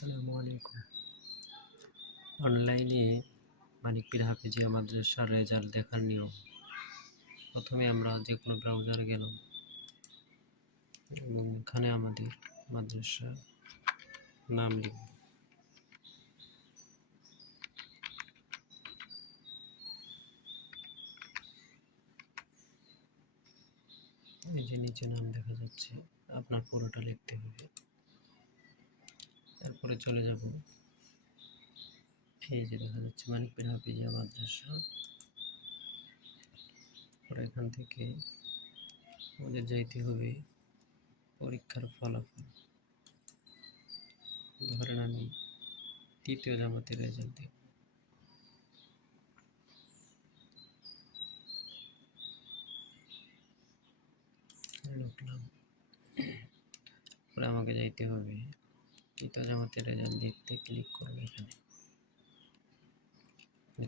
আসসালামু আলাইকুম। অনলাইনে মানিক পীর হাফেজিয়া মাদ্রাসার রেজাল্ট দেখার নিয়ম। প্রথমে আমরা যে কোনো ব্রাউজারে গেলাম এবং এখানে আমাদের মাদ্রাসার নাম লিখব। এই যে নিচে নাম দেখা যাচ্ছে, আপনার পুরোটা লিখতে হবে। তারপরে চলে যাব, এই যে দেখা যাচ্ছে মানিক পীর হাফেজিয়া মাদ্রাসা। পরে এখান থেকে আমাদের যাইতে হবে পরীক্ষার ফলাফল। ধরেন আমি তৃতীয় জামাতের রেজাল্ট দেখব। লিখলাম, পরে আমাকে যাইতে হবে তৃতীয় জামাতের রেজাল্ট দেখতে। ক্লিক করব। এখানে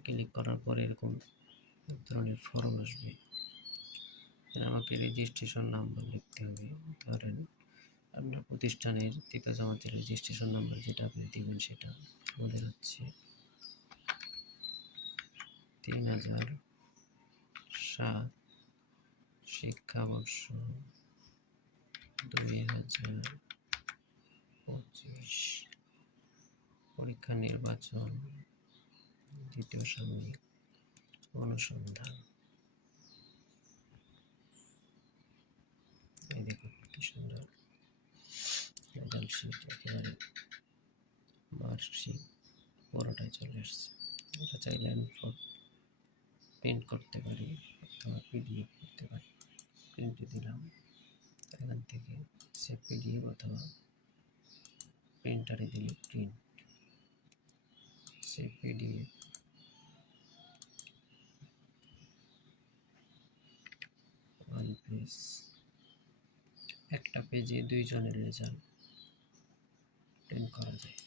ক্লিক করার পরে এরকম এক ধরনের ফর্ম আসবে। আমাকে রেজিস্ট্রেশন নাম্বার লিখতে হবে। ধরেন আপনার প্রতিষ্ঠানের তৃতীয় জামাতের রেজিস্ট্রেশন নাম্বার যেটা আপনি দেবেন সেটা আমাদের হচ্ছে 3007 শিক্ষাবর্ষ 2025। পরীক্ষা নির্বাচন দ্বিতীয় সাময়িক অনুসন্ধান। এই দেখুন কি সুন্দর রেজাল্ট শিট, একেবারে মার্কশিট পুরোটাই চলে আসছে। এটা চাইলে আমি প্রিন্ট করতে পারি অথবা পিডিএফ করতে পারি। প্রিন্টে দিলাম, এখান থেকে সে পিডিএফ অথবা প্রিন্টারে দিলে প্রিন্ট, সে পিডিএফ। ওয়ান পেজ, একটা পেজে 2 জনের রেজাল্ট প্রিন্ট করা যায়।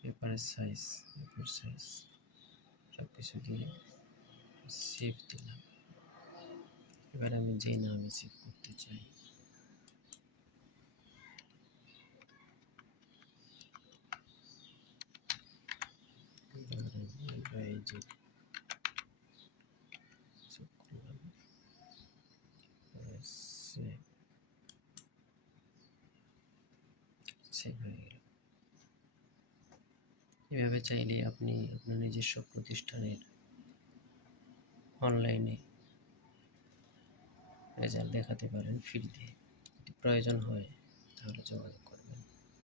পেপারের সাইজ, সব কিছু দিয়ে সেভ দিলাম। এবার আমি যে নামে সেভ করতে চাই এই যে সেভ করলাম, সেভ হয়ে গেল। এভাবে চাইলে আপনি আপনার নিজস্ব প্রতিষ্ঠানের অনলাইনে রেজাল্ট দেখাতে পারেন ফ্রিতে। যদি প্রয়োজন হয় তাহলে যোগাযোগ করুন।